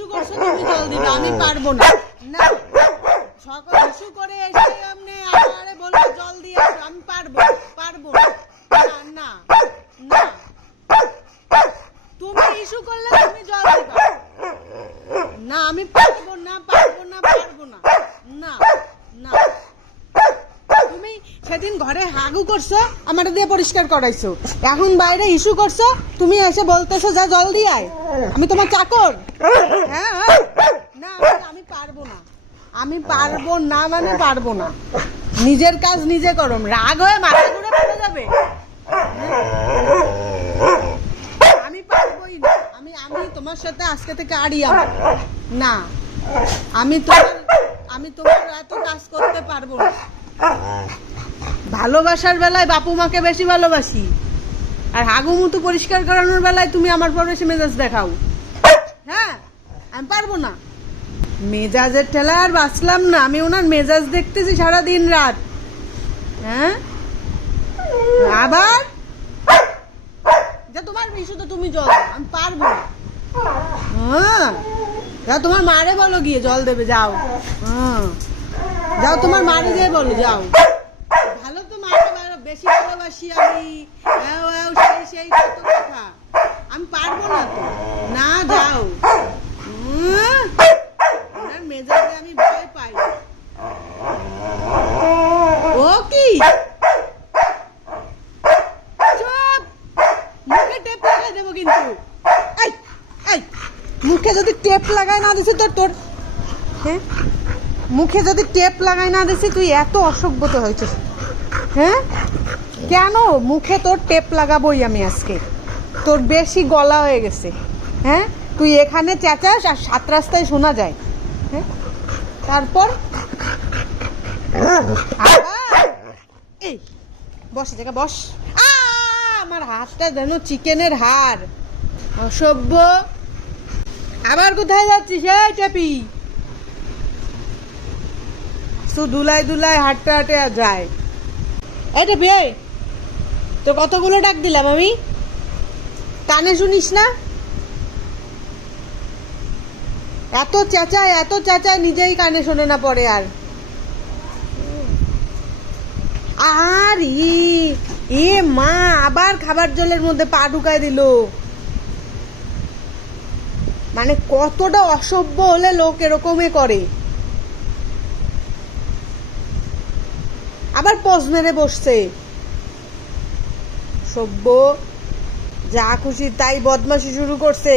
Issue করছো তুমি জল দিবে, আমি পারবো না। না, সকাল ইস্যু করে এসে এমনি আমারে বলবো জল দিয়ে আসো, আমি পারবো পারবো না। না না, তুমি ইস্যু করলে তুমি জল দিবা না, আমি পারবো না পারবো না পারবো না। না না, তুমি সেদিন ঘরে হাগু করছো, আমার দিয়ে পরিষ্কার করাইছো, এখন বাইরে ইস্যু করছো, তুমি এসে বলতেছো যা জল দিয়ে আয়, আমি তোমার চাকর? হ্যাঁ না, আমি পারবো না, আমি পারবো না, মানে পারবো না। নিজের কাজ নিজে করো, রাগ হয়ে মাথা ঘুরে পড়ে যাবে। আমি পারবোই না, আমি তোমার সাথে আজকে থেকে আড়িয়া না, আমি তোমার এত কাজ করতে পারবো না। ভালোবাসার বেলায় বাপু মাকে বেশি ভালোবাসি, আর হাগু মুতু পরিষ্কার করানোর বেলায় তুমি আমার পর বেশি মেজাজ দেখাও। হ্যাঁ, আমি পারবো না। মেজাজের ঠেলা আর বাঁচলাম না, আমি ওনার মেজাজ দেখতেছি সারা দিন রাত। হ্যাঁ, আবার যা তোমার ইস্যু তো তুমি জল দাও, আমি পারবো না। হ্যাঁ, যাও তোমার মারে বলো গিয়ে জল দেবে, যাও। হ্যাঁ, যাও তোমার মারে গিয়ে বলো, যাও। ভালো তো মারে বেশি ভালোবাসি আমি, সেই কত কথা, আমি পারবো না তো। না, যাও। ওনার মেজাজে আমি ভয় পাই। ও কি চুপ, মুখে টেপ লাগাই দেবো কিন্তু। এই এই, মুখে যদি টেপ লাগাই না দিছি তোর হ্যাঁ, মুখে যদি টেপ লাগাই না দিছি তুই এত অসভ্যতা হয়েছিস। হ্যাঁ, কেন মুখে তোর টেপ লাগাবোই আমি আজকে? তোর বেশি গলা হয়ে গেছে। হ্যাঁ, তুই এখানে চেঁচাস আর 7 রাস্তায় শোনা যায়। হ্যাঁ, তারপর এই বস, জায়গা বস। আমার হাতটা যেন চিকেনের হাড়, অসভ্য। আবার কোথায় যাচ্ছিস এই টেপি? দুলাই দুলাই হাঁটতে হাঁটে আর যায়। এই টেপি, তো কতগুলো ডাক দিলাম আমি, কানে শুনিস না? এত চেঁচায় নিজেই কানে শোনে না পরে। আর এ মা, আবার খাবার জলের মধ্যে পা ঢুকায় দিল। মানে কতটা অসভ্য হলে লোক এরকমই করে। আবার পজ মেরে বসছে, সভ্য, যা খুশি তাই বদমাশি শুরু করছে।